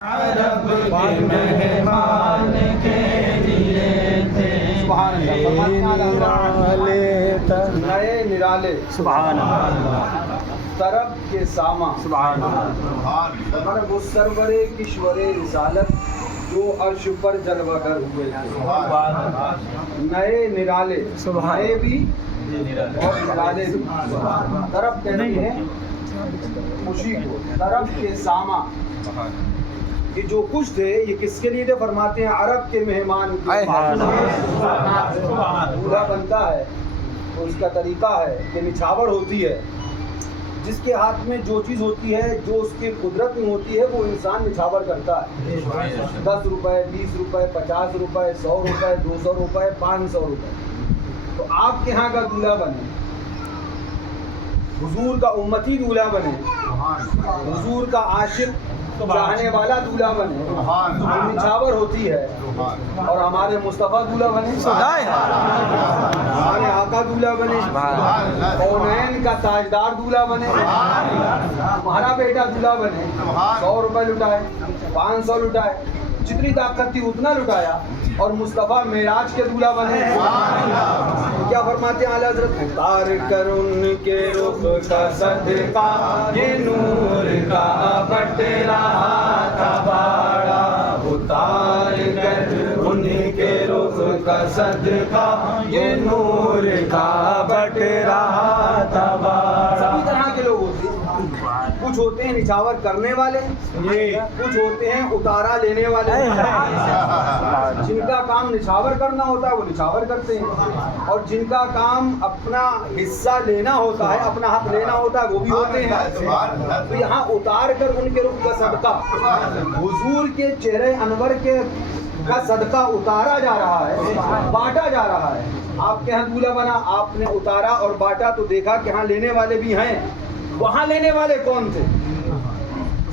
عرب کے مہمان کے لیے تھے نئے نرالے سبحان اللہ طرب کے ساما سبحان اللہ وہ سرور کشور رسالت جو عرش پر جلوہ گر ہوئے ہیں نئے نرالے نئے بھی اور نرالے بھی طرب کہتے ہیں خوشی کو طرب کے ساما یہ جو کچھ تھے یہ کس کے لیے تھے فرماتے ہیں عرب کے مہمان دولہا بنتا ہے تو اس کا طریقہ ہے کہ نچھاور ہوتی ہے جس کے ہاتھ میں جو چیز ہوتی ہے جو اس کی قدرت میں ہوتی ہے وہ انسان نچھاور کرتا ہے 10 روپے 20 روپے 50 روپے 100 روپے 200 روپے 500 روپے تو آپ کے ہاں کا دولہا بنے حضور کا امتی دولہا بنے حضور کا عاشق چاہنے والا دولہا بنے نچھاور ہوتی ہے اور ہمارے مصطفیٰ دولہا بنے ہمارے آقا دولہا بنے کونین کا تاجدار دولہا بنے ہمارا بیٹا دولہا بنے 100 روپے لٹائے 500 لٹائے جتنی طاقت تھی اتنا لٹایا اور مصطفیٰ معراج کے دولہا بنے کیا فرماتے ہیں اعلیٰ حضرت اتار کر ان کے رخ کا صدقہ یہ نور کا بٹ رہا تھا باڑا اتار کر ان کے رخ کا صدقہ یہ نور کا بٹ رہا تھا باڑا سبھی طرح کے لوگ ہوتے ہیں کچھ ہوتے ہیں نچھاور کرنے والے کچھ ہوتے ہیں اتارا لینے والے جن کا کام نچھاور کرنا ہوتا ہے وہ نچھاور کرتے ہیں اور جن کا کام اپنا حصہ لینا ہوتا ہے اپنا حق لینا ہوتا ہے وہ بھی ہوتے ہیں تو یہاں اتار کر ان کے رخ کا صدقہ حضور کے چہرے انور کے کا صدقہ اتارا جا رہا ہے بانٹا جا رہا ہے آپ کے ہاں دولہا بنا آپ نے اتارا اور بانٹا تو دیکھا کہ ہاں لینے والے بھی ہیں وہاں لینے والے کون تھے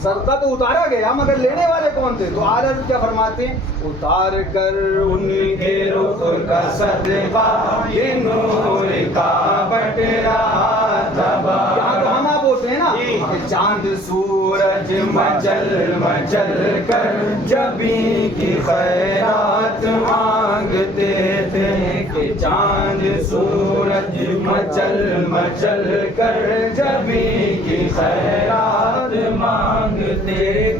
صدقہ تو اتارا گیا مگر لینے والے کون تھے تو اعلیٰ کیا فرماتے ہیں اتار کر ان کے رخ کا صدقہ یہ نور کا بٹ رہا تھا یہاں تو ہم آپ ہوتے ہیں نا کہ چاند سورج مچل مچل کر جبی کی خیرات مانگتے تھے کہ چاند سورج مچل مچل کر جبی کی خیرات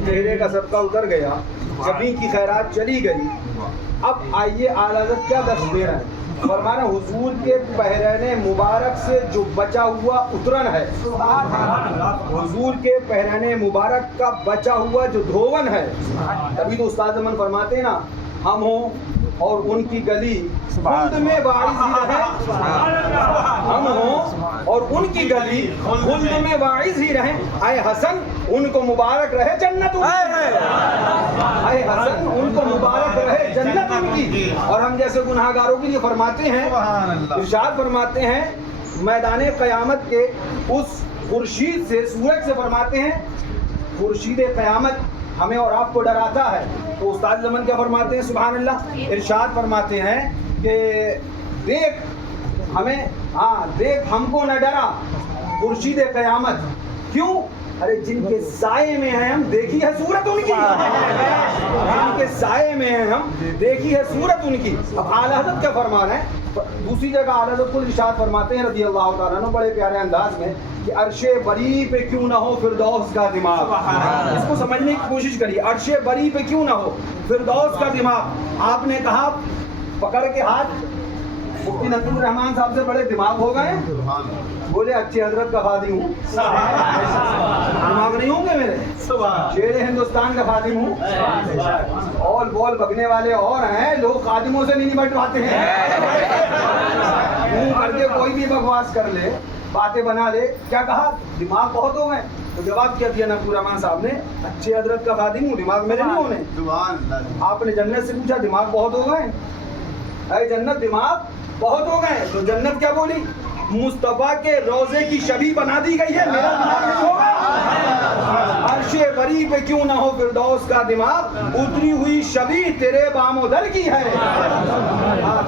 تیرے کا صدقہ اتر گیا جبھی کی خیرات چلی گئی اب آئیے اعلیٰ حضرت کیا درس دے رہے ہیں فرمانا حضور کے پہرین مبارک سے جو بچا ہوا اترن ہے حضور کے پہرین مبارک کا بچا ہوا جو دھون ہے تبھی تو استاد زمان فرماتے ہیں نا ہم ہوں اور ان کی گلی خلد میں واعظ ہی رہے ہم ہوں اور ان کی گلی خلد میں واعظ ہی رہے اے حسن ان کو مبارک رہے جنت اے حسن ان کو مبارک رہے جنت ان کی اور ہم جیسے گناہگاروں کے لیے فرماتے ہیں ارشاد فرماتے ہیں میدان قیامت کے اس خورشید سے سورج سے فرماتے ہیں خورشید قیامت ہمیں اور آپ کو ڈراتا ہے تو استاد زمن کیا فرماتے ہیں سبحان اللہ ارشاد فرماتے ہیں کہ دیکھ ہمیں دیکھ ہم کو نہ ڈرا خورشید قیامت کیوں ارے جن کے سائے میں ہیں ہم دیکھی ہے صورت ان کی جن کے سائے میں ہیں ہم دیکھی ہے صورت ان کی اب اعلیٰ حضرت کیا فرمان ہے دوسری جگہ اعلیٰ حضرت کو ارشاد فرماتے ہیں رضی اللہ تعالیٰ عنہ بڑے پیارے انداز میں کہ عرش بری پہ کیوں نہ ہو فردوس کا دماغ اس کو سمجھنے کی کوشش کریے عرش بری پہ کیوں نہ ہو فردوس کا دماغ آپ نے کہا پکڑ کے ہاتھ مفتی نذیر الرحمان صاحب سے بڑے دماغ ہو گئے بولے اچھے حضرت کا خادم ہوں دماغ نہیں ہوں گے میرے شیر ہندوستان کا خادم ہوں اول بول بگنے والے اور ہیں لوگ خادموں سے نہیں نمٹ پاتے ہیں منہ کر کے کوئی بھی بکواس کر لے باتیں بنا لے کیا کہا دماغ بہت ہو گئے تو جواب کیا دیا نذیر الرحمان صاحب نے اچھے حضرت کا خادم ہوں دماغ میرے نہیں ہونے آپ نے جنت سے پوچھا دماغ بہت ہو گئے اے جنت دماغ بہت ہو گئے تو جنت کیا بولی مصطفیٰ کے روزے کی شبیہ بنا دی گئی ہے. میرا دماغ نہیں ہوگا. عرش بری پہ کیوں نہ ہو فردوس کا دماغ, اتری ہوئی شبیہ تیرے بام و در کی ہے.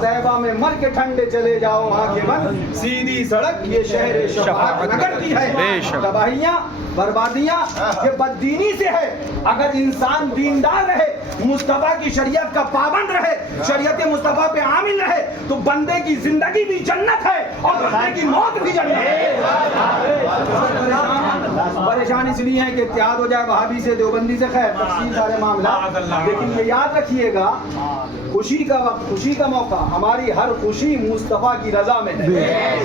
طیبہ میں مر کے ٹھنڈے چلے جاؤ آنکھیں بند, سیدھی سڑک یہ شہر شفاعت نگر کی ہے. تباہیاں بربادیاں یہ بددینی سے ہے. اگر انسان دیندار رہے, مصطفیٰ کی شریعت کا پابند رہے, شریعت مصطفیٰ پہ عامل رہے, تو بندے کی زندگی بھی جنت ہے اور بندے کی موت بھی جنت ہے. پریشان اس لیے ہے کہ اتحاد ہو جائے وہابی سے دیوبندی سے, خیر تفصیل سارے معاملات, لیکن یہ یاد رکھیے گا خوشی کا وقت, خوشی کا موقع, ہماری ہر خوشی مصطفیٰ کی رضا میں ہے.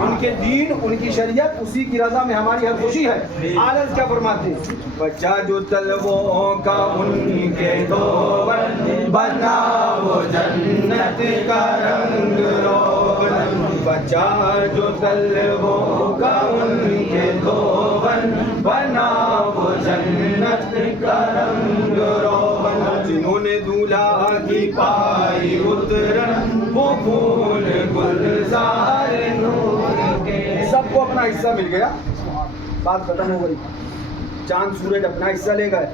ان کے دین, ان کی شریعت, اسی کی رضا میں ہماری ہر خوشی ہے. آلس کیا فرماتے ہیں, بچہ جو طلبوں کا ان کے دھون بنا وہ جنت کا رنگ روغن. بچہ جو طلبوں کا ان کے دھون بنا وہ جنت کا رنگ روغن. جنہوں نے دولہا کی پائی اترن وہ پھول گلزار نور کے. سب کو اپنا حصہ مل گیا, بات ختم ہو گئی. چاند سورج اپنا حصہ لے گئے,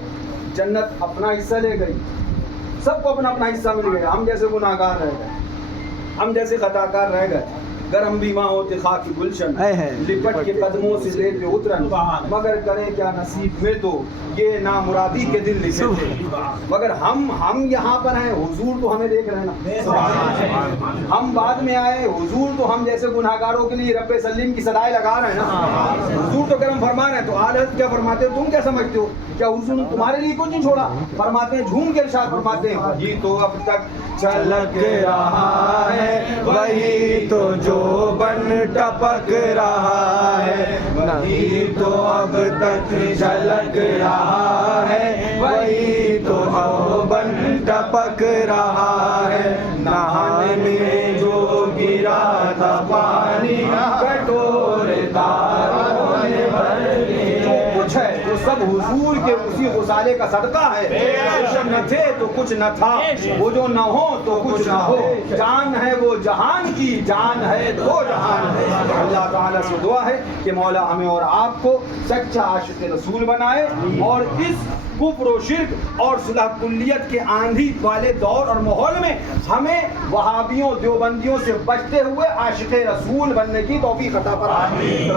جنت اپنا حصہ لے گئی, سب کو اپنا اپنا حصہ مل گیا. ہم جیسے گناہگار رہ گئے, ہم جیسے خطاکار رہ گئے. گرم بھی ماں ہوتے خاک گلشن, لپٹ کے قدموں سے لیتے اترن, مگر کریں کیا نصیب میں تو یہ نامرادی کے دل لکھے تھے. مگر ہم یہاں پر ہیں, حضور تو ہمیں دیکھ رہے ہیں نا. ہم بعد میں آئے, حضور تو ہم جیسے گناہگاروں کے لیے رب سلیم کی صدائیں لگا رہے ہیں نا. حضور تو کرم فرما رہے ہیں. تو آل حضرت کیا فرماتے ہو, تم کیا سمجھتے ہو, کیا حضور نے تمہارے لیے کچھ نہیں چھوڑا؟ فرماتے ہیں, جھوم کے ارشاد فرماتے ہیں, یہ تو اب تک چھلک رہا ہے وہی تو جو بن ٹپک رہا ہے, وہی تو اب تک جھلک رہا ہے وہی تو جو بن ٹپک رہا ہے. نہانے جو گرا تھا پانی کٹورے تاروں نے بھر لیا. جو کچھ ہے وہ سب حضور کے اسی غسالے کا صدقہ ہے. کچھ نہ تھے تو کچھ نہ تھا, وہ جو نہ ہو تو کچھ نہ ہو. جان ہے وہ جہان کی, جان ہے تو جہان ہے. اللہ تعالیٰ سے دعا ہے کہ مولا ہمیں اور آپ کو سچا عاشق رسول بنائے, اور اس کفر و شرک اور صلح کلیت کے آندھی والے دور اور ماحول میں ہمیں وہابیوں دیوبندیوں سے بچتے ہوئے عاشق رسول بننے کی توفیق عطا فرمائے.